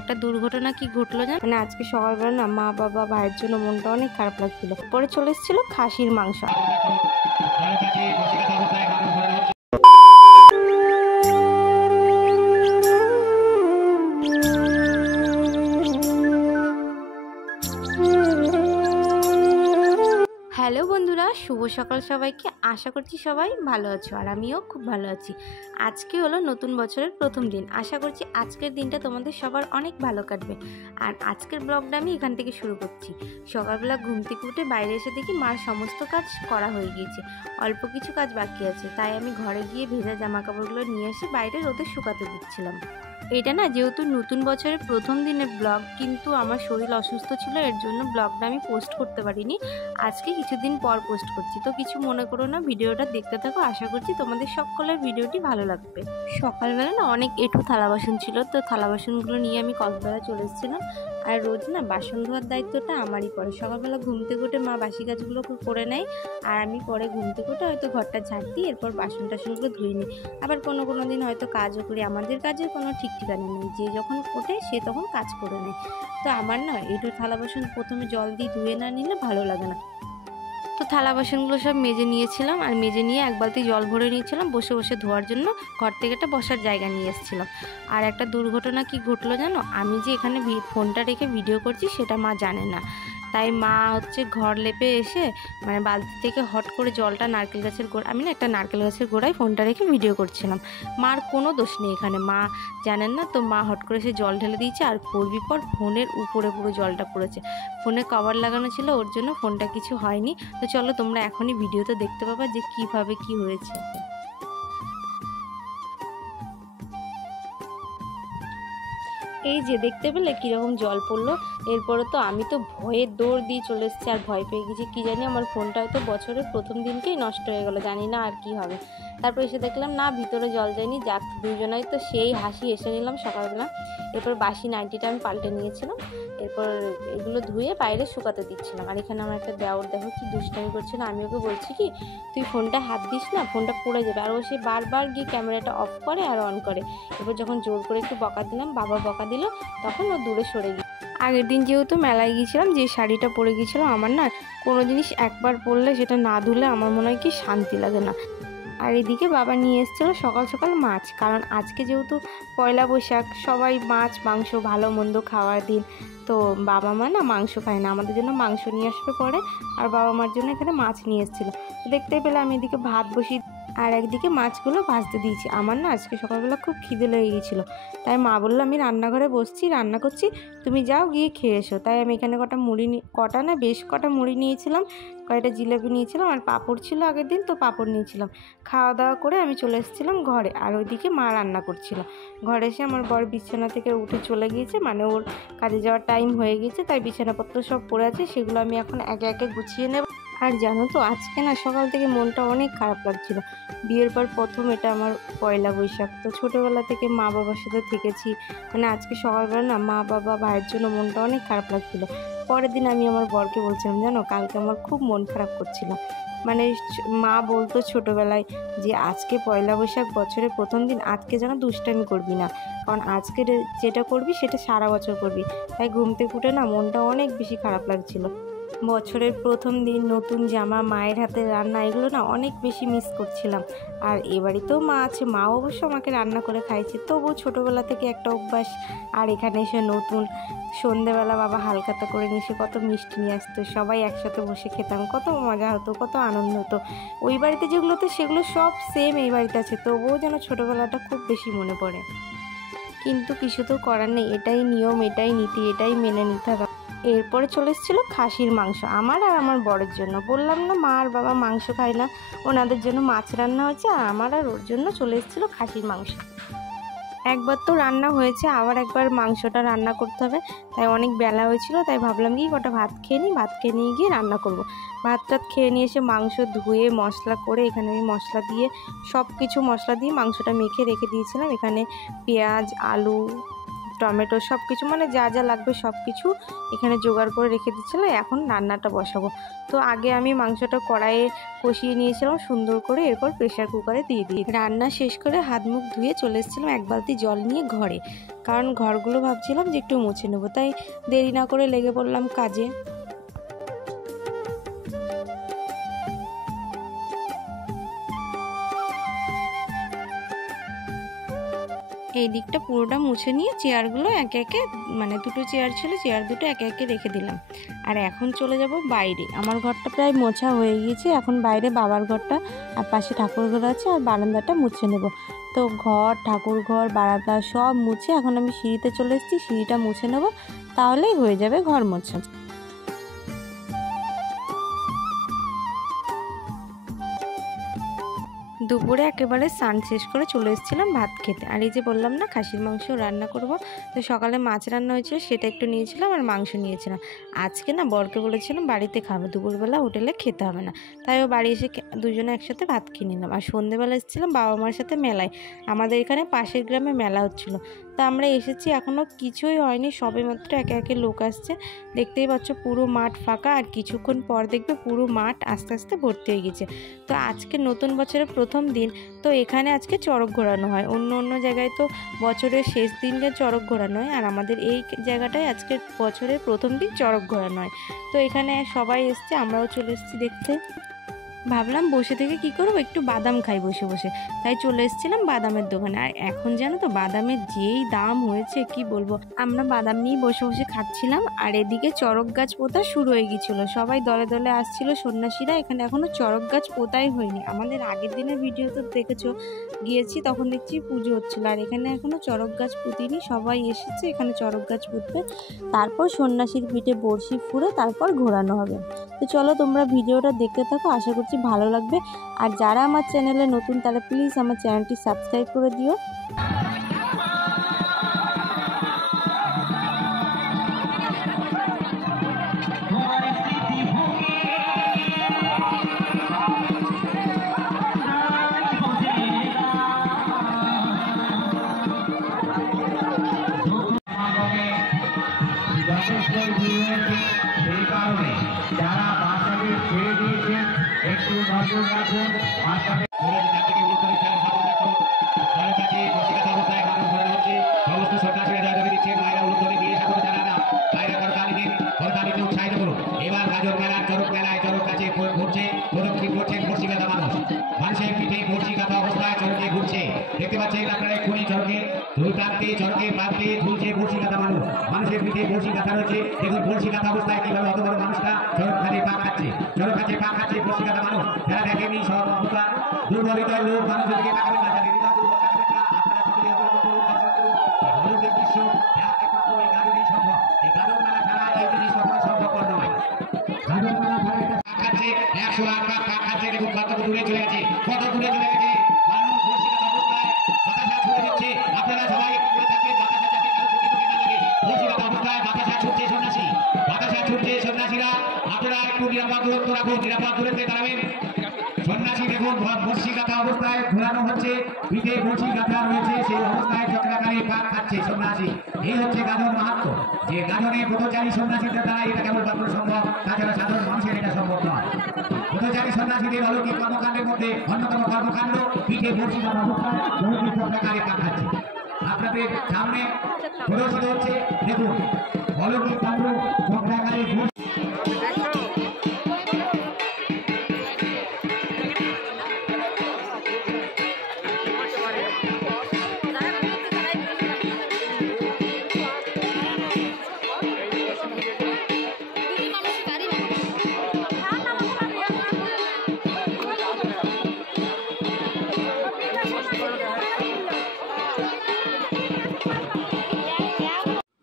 একটা দুর্ঘটনা কি ঘটলো জানো, মানে আজকে সকালবেলা না মা বাবা ভাইয়ের জন্য মনটা অনেক খারাপ লাগছিল। পরে চলে এসেছিল খাসির মাংস। হ্যালো বন্ধুরা, শুভ সকাল সবাইকে। আশা করছি সবাই ভালো আছো আর আমিও খুব ভালো আছি। আজকে হলো নতুন বছরের প্রথম দিন। আশা করছি আজকের দিনটা তোমাদের সবার অনেক ভালো কাটবে। আর আজকের ব্লগটা আমি এখান থেকে শুরু করছি। সকালবেলা ঘুম থেকে উঠে বাইরে এসে দেখি মার সমস্ত কাজ করা হয়ে গিয়েছে, অল্প কিছু কাজ বাকি আছে। তাই আমি ঘরে গিয়ে ভেজা জামা কাপড়গুলো নিয়ে এসে বাইরে রোদে শুকাতে দিচ্ছিলাম। এটা না যেহেতু নতুন বছরের প্রথম দিনের ব্লগ, কিন্তু আমার শরীর অসুস্থ ছিল, এর জন্য ব্লগটা আমি পোস্ট করতে পারিনি। আজকে কিছুদিন পর পোস্ট করছি, তো কিছু মনে করো না, ভিডিওটা দেখতে থাকো। আশা করছি তোমাদের সকলের ভিডিওটি ভালো লাগবে। সকালবেলা না অনেক এঁঠো থালা বাসন ছিল, তো থালা বাসনগুলো নিয়ে আমি কক্সবাজার চলে এসেছিলাম। আর রোজ না বাসন ধোয়ার দায়িত্বটা আমারই পড়ে। সকালবেলা ঘুম থেকে উঠে মা বাসি কাজগুলো করে নেয়, আর আমি পরে ঘুম থেকে উঠে হয়তো ঘরটা ঝাড় দিই, এরপর বাসন টাসনগুলো ধুয়ে নিই। আবার কোনো দিন হয়তো কাজও করি। আমাদের কাজের কোনো ঠিক ঠিকানা নেই, যে যখন ওঠে সে তখন কাজ করে নেয়। তো আমার না এঁঠো থালা বাসন প্রথমে জল দিয়ে ধুয়ে না নিলে ভালো লাগে না। তো থালা বাসনগুলো সব মেজে নিয়েছিলাম, আর মেজে নিয়ে এক বালতি জল ভরে নিয়েছিলাম বসে বসে ধোয়ার জন্য। ঘর থেকে একটা বসার জায়গা নিয়ে এসেছিলাম। আর একটা দুর্ঘটনা কি ঘটলো জানো, আমি যে এখানে ফোনটা রেখে ভিডিও করছি সেটা মা জানে না। তাই মা ঘর লেপে এসে মানে বালতি থেকে হট করে জলটা নারকেল গাছের গোড়া, আমি না একটা নারকেল গাছের গোড়ায় ফোনটা রেখে ভিডিও করছিলাম। মার কোনো দোষ নেই এখানে, মা জানেন না। তো মা হট করে সে জল ঢেলে দিয়েছে, আর পড়বি পর ফোনের উপরে পুরো জলটা পড়েছে। ফোনে কভার লাগানো ছিল, ওর জন্য ফোনটা কিছু হয়নি। তো চলো তোমরা এখনই ভিডিওতে দেখতে পাবা যে কিভাবে কি হয়েছে। এই যে দেখতে পেলে কীরকম জল পড়লো। এরপরে তো আমি তো ভয়ে দৌড় দিয়ে চলে এসেছি, আর ভয় পেয়ে গেছি। কী জানি আমার ফোনটা হয়তো বছরের প্রথম দিনকেই নষ্ট হয়ে গেলো, জানি না আর কি হবে। তারপর এসে দেখলাম না ভিতরে জল যায়নি। যাক, দুজনাই তো সেই হাসি এসে নিলাম সকালবেলা। এরপর বাসি নাইটিটা আমি পাল্টে নিয়েছিলাম। এরপর এগুলো ধুয়ে বাইরে শুকাতে দিচ্ছিলাম। আর এখানে আমার একটা দেওর দেখো কি দুষ্টামি করছিল। আমি ওকে বলছি কি, তুই ফোনটা হাত দিস না, ফোনটা পড়ে যাবে। আর ও সে বারবার গিয়ে ক্যামেরাটা অফ করে আর অন করে। এরপর যখন জোর করে একটু বকা দিলাম, বাবা বকা দিল, তখন ও দূরে সরে গিয়ে। আগের দিন যেহেতু মেলায় গিয়েছিলাম, যে শাড়িটা পরে গিয়েছিলাম, আমার না কোনো জিনিস একবার পরলে সেটা না ধুলে আমার মনে হয় কি শান্তি লাগে না। আর এদিকে বাবা নিয়ে এসেছিলো সকাল সকাল মাছ, কারণ আজকে যেহেতু পয়লা বৈশাখ, সবাই মাছ মাংস ভালো মন্দ খাওয়ার দিন। তো বাবা মা না মাংস খায় না, আমাদের জন্য মাংস নিয়ে আসবে পরে। আর বাবা মার জন্য এখানে মাছ নিয়ে এসেছিলো। দেখতেই পেলে আমি এদিকে ভাত বসিয়ে আর একদিকে মাছগুলো ভাজতে দিয়েছি। আমার না আজকে সকালবেলা খুব খিদে লেগে গিয়েছিলো, তাই মা বললো আমি রান্নাঘরে বসছি, রান্না করছি, তুমি যাও গিয়ে খেয়ে এসো। তাই আমি এখানে বেশ কটা মুড়ি নিয়েছিলাম, কয়েকটা জিলেপি নিয়েছিলাম, আর পাঁপড় ছিল আগের দিন, তো পাঁপড় নিয়েছিলাম। খাওয়া দাওয়া করে আমি চলে এসেছিলাম ঘরে, আর ওইদিকে মা রান্না করছিল। ঘরে এসে আমার বর বিছানা থেকে উঠে চলে গিয়েছে, মানে ওর কাজে যাওয়ার টাইম হয়ে গিয়েছে। তাই বিছানাপত্র সব পড়ে আছে, সেগুলো আমি এখন একে একে গুছিয়ে নেব। আর জানো তো আজকে না সকাল থেকে মনটা অনেক খারাপ লাগছিল। বিয়ের পর প্রথম এটা আমার পয়লা বৈশাখ। তো ছোটোবেলা থেকে মা বাবার সাথে থেকেছি, মানে আজকে সকালবেলা না মা বাবা ভাইয়ের জন্য মনটা অনেক খারাপ লাগছিল। পরের দিন আমি আমার বরকে বলছিলাম, জানো কালকে আমার খুব মন খারাপ করছিল। মানে মা বলতো ছোটোবেলায় যে আজকে পয়লা বৈশাখ, বছরের প্রথম দিন, আজকে যেন দুষ্টামি করবি না, কারণ আজকে যেটা করবি সেটা সারা বছর করবি। তাই ঘুম থেকে উঠে না মনটা অনেক বেশি খারাপ লাগছিল। বছরের প্রথম দিন, নতুন জামা, মায়ের হাতের রান্না, এগুলো না অনেক বেশি মিস করছিলাম। আর এ বাড়িতেও মা আছে, মাও অবশ্য আমাকে রান্না করে খাইছে, তবুও ছোটোবেলা থেকে একটা অভ্যাস। আর এখানে এসে নতুন সন্ধেবেলা বাবা হালখাতা করে নিয়ে এসে কত মিষ্টি নিয়ে আসতো, সবাই একসাথে বসে খেতাম, কত মজা হতো, কত আনন্দ হতো। ওই বাড়িতে যেগুলোতে সেগুলো সব সেম এই বাড়িতে আছে, তবুও যেন ছোটোবেলাটা খুব বেশি মনে পড়ে। কিন্তু কিছু তো করার নেই, এটাই নিয়ম, এটাই নীতি, এটাই মেনে নিতে হবে। এরপরে চলে এসেছিলো খাসির মাংস আমার আর আমার বরের জন্য। বললাম না মা আর বাবা মাংস খায় না, ওনাদের জন্য মাছ রান্না হয়েছে, আর আমার আর ওর জন্য চলে এসেছিলো খাসির মাংস। একবার তো রান্না হয়েছে, আবার একবার মাংসটা রান্না করতে হবে। তাই অনেক বেলা হয়েছিল, তাই ভাবলাম কি কটা ভাত খেয়ে নিই, ভাত খেয়ে নিয়ে গিয়ে রান্না করব। ভাত টাত খেয়ে নিয়ে এসে মাংস ধুয়ে মশলা করে, এখানে আমি মশলা দিয়ে সব কিছু মশলা দিয়ে মাংসটা মেখে রেখে দিয়েছিলাম। এখানে পেঁয়াজ, আলু, টমেটো সব কিছু মানে যা যা লাগবে সব কিছু এখানে জোগাড় করে রেখে দিচ্ছিলাম। এখন রান্নাটা বসাবো। তো আগে আমি মাংসটা কড়াইয়ে কষিয়ে নিয়েছিলাম সুন্দর করে, এরপর প্রেশার কুকারে দিয়ে দিই। রান্না শেষ করে হাত মুখ ধুয়ে চলে এসেছিলাম এক বালতি জল নিয়ে ঘরে, কারণ ঘরগুলো ভাবছিলাম যে একটু মুছে নেবো, তাই দেরি না করে লেগে পড়লাম কাজে। এই দিকটা পুরোটা মুছে নিয়ে চেয়ারগুলো একে একে, মানে দুটো চেয়ার ছিল, চেয়ার দুটো একে একে রেখে দিলাম। আর এখন চলে যাব বাইরে। আমার ঘরটা প্রায় মোছা হয়ে গিয়েছে, এখন বাইরে বাবার ঘরটা আর পাশে ঠাকুর ঘর আছে আর বারান্দাটা মুছে নেব। তো ঘর, ঠাকুর ঘর, বারান্দা সব মুছে এখন আমি সিঁড়িতে চলে এসেছি, সিঁড়িটা মুছে নেব, তাহলেই হয়ে যাবে ঘর মোছা। দুপুরে একেবারে স্নান শেষ করে চলে এসেছিলাম ভাত খেতে। আর এই যে বললাম না খাসির মাংস রান্না করব, তো সকালে মাছ রান্না হয়েছিল সেটা একটু নিয়েছিলাম আর মাংস নিয়েছিলাম। আজকে না বরকে বলেছিলাম বাড়িতে খাবো, দুপুরবেলা হোটেলে খেতে হবে না, তাই ও বাড়ি এসে দুজনে একসাথে ভাত খেয়ে নিলাম। আর সন্ধ্যেবেলা এসেছিলাম বাবা মার সাথে মেলায়, আমাদের এখানে পাশের গ্রামে মেলা হচ্ছিলো। তা আমরা এসেছি, এখনও কিছুই হয়নি, সবে মাত্র একে একে লোক আসছে। দেখতেই পাচ্ছ পুরো মাঠ ফাঁকা, আর কিছুক্ষণ পর দেখবে পুরো মাঠ আস্তে আস্তে ভর্তি হয়ে গেছে। তো আজকে নতুন বছরের প্রথম দিন, তো এখানে আজকে চড়ক ঘোরানো হয়। অন্য অন্য জায়গায় তো বছরের শেষ দিনকে চড়ক ঘোরানো হয়, আর আমাদের এই জায়গাটায় আজকে বছরের প্রথম দিন চড়ক ঘোরানো হয়। তো এখানে সবাই এসছে, আমরাও চলে এসেছি দেখতে। ভাবলাম বসে থেকে কি করবো, একটু বাদাম খাই বসে বসে, তাই চলে এসেছিলাম বাদামের দোকানে। আর এখন জানো তো বাদামের যেই দাম হয়েছে কি বলবো, আমরা বাদাম নিয়ে বসে বসে খাচ্ছিলাম। আর এদিকে চড়ক গাছ পোতা শুরু হয়ে গিয়েছিল, সবাই দলে দলে আসছিল সন্ন্যাসীরা। এখানে এখনো চড়ক গাছ পোতাই হয়নি। আমাদের আগের দিনের ভিডিও তো দেখেছো, গিয়েছি তখন দেখছি পুজো হচ্ছিল, আর এখানে এখনো চড়ক গাছ পুঁতিনি। সবাই এসেছে এখানে চড়ক গাছ পুঁতবে, তারপর সন্ন্যাসীর পিঠে বড়শি ফুঁড়ে তারপর ঘোরানো হবে। তো চলো তোমরা ভিডিওটা দেখতে থাকো, আশা করছি ভালো লাগবে। আর যারা আমার চ্যানেলে নতুন তারা প্লিজ আমার চ্যানেলটি সাবস্ক্রাইব করে দিও। যারা বাচ্চাকে ছেড়ে দিয়েছেন একটু নজর রাখুন। বাচ্চাকে সমস্ত সন্ন্যাসীরা জয়দাবি দিচ্ছে, মায়েরা উলুধ্বনি দিয়ে সাগর জানানা, মায়েরা করতালি দিন, করতালিতে উৎসাহিত করুন। এবার গাজর মেলা, চড়ক মেলায় চড়ক কাছে ঘুরছে, প্রদক্ষিণ করছেন বর্ষি কাঁথা মানুষ। মানুষের পিঠে বর্ষি কাঁথা অবস্থায় চড়কে ঘুরছে, দেখতে পাচ্ছেন আপনারা এক্ষুনি চড়কে দুই প্রান্তে চড়কে প্রান্তে ঝুলছে বর্ষি কাঁথা মানুষ। মানুষের পিঠে বর্ষি কাঁথা রয়েছে, দেখুন বর্ষি কাঁথা অবস্থায় কিভাবে অত বড় মানুষটা চড়ক কাছে পা খাচ্ছে, চড়ক কাছে পা খাচ্ছে বর্ষি কাঁথা মানুষ। যারা দেখেনি সব অবস্থা দুর্বল হৃদয় লোক মানুষের দিকে তাকাবেন না, যাদের হৃদয় দুর্বল তাকাবেন না, আপনারা সকলে দৃশ্য একমাত্র এই গাজরেই সম্ভব। এই গাজর মেলা ছাড়া এই জিনিস কখনো সম্ভবপর নয়। গাজর মেলা ছাড়া এটা পা খাচ্ছে, 108 পা খাচ্ছে, দেখুন কত দূরে চলে গেছে, কত দূরে চলে গেছে। মানুষ বর্ষিকাত অবস্থায় বাতাসা ছুড়ে দিচ্ছে, আপনারা সবাই দূরে থাকবেন, বাতাসা যাতে কারো চোখে চোখে না লাগে। বর্ষিকাত অবস্থায় বাতাসা ছুটছে সন্ন্যাসী, বাতাসা ছুটছে সন্ন্যাসীরা, আপনারা একটু নিরাপদ দূরত্ব রাখুন, নিরাপদ দূরত্বে দাঁড়াবেন। সন্ন্যাসী দেখুন বর্ষি গাঁথা অবস্থায় ঘোরানো হচ্ছে, পিঠে বর্ষি গাঁথা রয়েছে, সেই অবস্থায় চক্রাকারে পাক খাচ্ছে সন্ন্যাসী। এই হচ্ছে গাজন মাহাত্ম্য, যে গাজনে ব্রতচারী সন্ন্যাসীদের দ্বারা এটা কেবলমাত্র সম্ভব, তাছাড়া সাধারণ মানুষের এটা সম্ভব নয়। ব্রতচারী সন্ন্যাসীদের অলৌকিক কর্মকাণ্ডের মধ্যে অন্যতম কর্মকাণ্ড পিঠে বর্ষি গাঁথা অবস্থায় চক্রাকারে পাক খাচ্ছে। আপনাদের সামনে প্রদর্শিত হচ্ছে, দেখুন অলৌকিক কাণ্ড চক্রাকারে।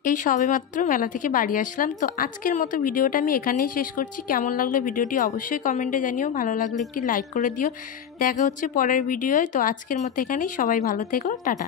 এই সবেমাত্র মেলা থেকে বাড়ি আসলাম। তো আজকের মতো ভিডিওটা আমি এখানেই শেষ করছি। কেমন লাগলো ভিডিওটি অবশ্যই কমেন্টে জানিও, ভালো লাগলে একটি লাইক করে দিও। দেখা হচ্ছে পরের ভিডিওয়। তো আজকের মতো এখানেই, সবাই ভালো থেকো, টাটা।